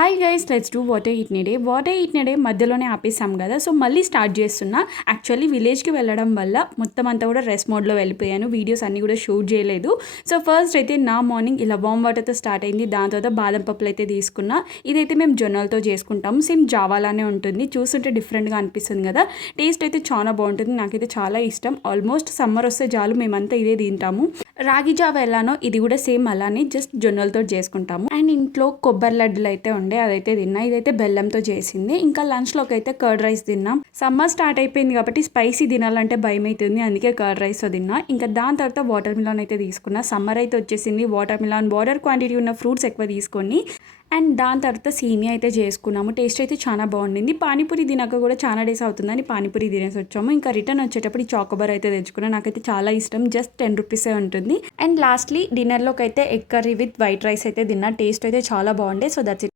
Hi guys, let's do what eat day. What eat day మధ్యలోనే ఆపేసాం కదా, so మళ్ళీ start చేస్తున్నా. యాక్చువల్లీ విలేజ్కి వెళ్ళడం వల్ల మొత్తం అంతా కూడా రెస్ట్ మోడ్లో వెళ్ళిపోయాను. వీడియోస్ అన్నీ కూడా షూట్ చేయలేదు. సో ఫస్ట్ అయితే నా మార్నింగ్ ఇలా వామ్ వాటర్తో స్టార్ట్ అయింది. దాని తర్వాత బాదం పప్పులు అయితే తీసుకున్నా. ఇదైతే మేము జొన్నలతో చేసుకుంటాము. సేమ్ జావాలానే ఉంటుంది. చూస్తుంటే డిఫరెంట్గా అనిపిస్తుంది కదా. టేస్ట్ అయితే చాలా బాగుంటుంది. నాకైతే చాలా ఇష్టం. ఆల్మోస్ట్ సమ్మర్ వస్తే చాలు మేమంతా ఇదే తింటాము. రాగి జావ ఎలానో ఇది కూడా సేమ్ అలానే, జస్ట్ జొన్నలతో చేసుకుంటాము. అండ్ ఇంట్లో కొబ్బరి లడ్డులు అయితే ఉండే, అదైతే తిన్నా. ఇదైతే బెల్లంతో చేసింది. ఇంకా లంచ్లోకి అయితే కర్డ్ రైస్ తిన్నాం. సమ్మర్ స్టార్ట్ అయిపోయింది కాబట్టి స్పైసీ తినాలంటే భయం అవుతుంది, అందుకే కర్డ్ రైస్ తిన్నా. ఇంకా దాని తర్వాత వాటర్ మిలాన్ అయితే తీసుకున్నా. సమ్మర్ అయితే వచ్చేసింది. వాటర్ మిలాన్, వాటర్ క్వాంటిటీ ఉన్న ఫ్రూట్స్ ఎక్కువ తీసుకొని అండ్ దాని తర్వాత సేమియా అయితే చేసుకున్నాము. టేస్ట్ అయితే చాలా బాగుండింది. పానీపూరి తినక కూడా చాలా డేస్ అవుతుందని పానీపూరి తినేసి వచ్చాము. ఇంకా రిటర్న్ వచ్చేటప్పుడు ఈ చాకోబార్ అయితే తెచ్చుకున్నాను. నాకైతే చాలా ఇష్టం. జస్ట్ 10 రూపీసే ఉంటుంది. అండ్ లాస్ట్లీ డిన్నర్లోకి అయితే egg curry with white rice అయితే తిన్నా. టేస్ట్ అయితే చాలా బాగుండే. So that's it.